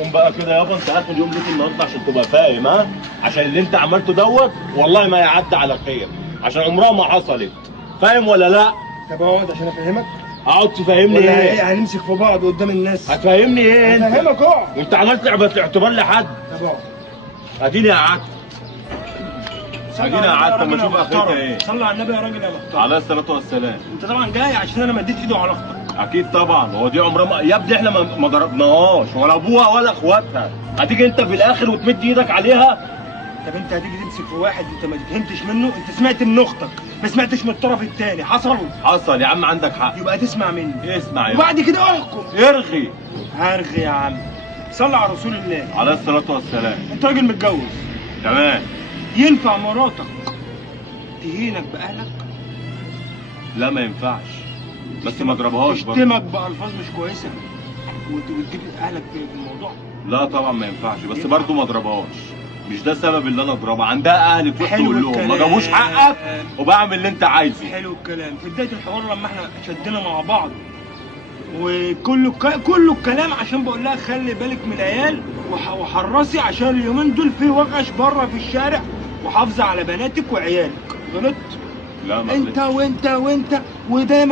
قوم بقى كده يابا، انت قاعد اليوم ليك النهارده عشان تبقى فاهم، ها؟ عشان اللي انت عملته دوت والله ما يعدي على خير، عشان عمرها ما حصلت. فاهم ولا لا؟ طب اقعد عشان افهمك. اقعد تفهمني ولا ايه؟ ايه هنمسك في بعض قدام الناس؟ هتفهمني ايه انت؟ افهمك اقعد. وانت عملت اعتبار لحد؟ طب اقعد. اديني قعدت. صلي اديني على قعدت النبي اما يا اشوف راجل يا اخرتها محترم. ايه. صلي على النبي يا راجل يا محترم. عليه الصلاه والسلام. انت طبعا جاي عشان انا مديت ايده على اختك. اكيد طبعا، هو دي عمرها ما... يا ابني احنا ما ضربناهاش ولا ابوها ولا اخواتها، هتيجي انت في الاخر وتمد ايدك عليها؟ طب انت هتيجي تمسك في واحد انت ما فهمتش منه؟ انت سمعت من اختك ما سمعتش من الطرف الثاني، حصل؟ حصل يا عم، عندك حق. يبقى تسمع مني اسمع يا وبعد كده احكم. ارغي. هرغي يا عم. صلي على رسول الله عليه الصلاه والسلام. انت راجل متجوز، تمام. ينفع مراتك تهينك باهلك؟ لا ما ينفعش، بس ما اضربهاش برضه. تشتمك بالفاظ مش كويسه وتجيب اهلك في الموضوع؟ لا طبعا ما ينفعش، بس برضه ما اضربهاش. مش ده السبب اللي انا اضربها، عندها اهل تروح حلو تقول لهم ما الكلام. جابوش حقك وبعمل اللي انت عايزه. حلو الكلام. في بدايه الحوار لما احنا شدنا مع بعض كله الكلام عشان بقول لها خلي بالك من العيال وحرصي عشان اليومين دول في وغش بره في الشارع وحافظي على بناتك وعيالك. غلطت؟ لا ما انت وانت وانت ودايما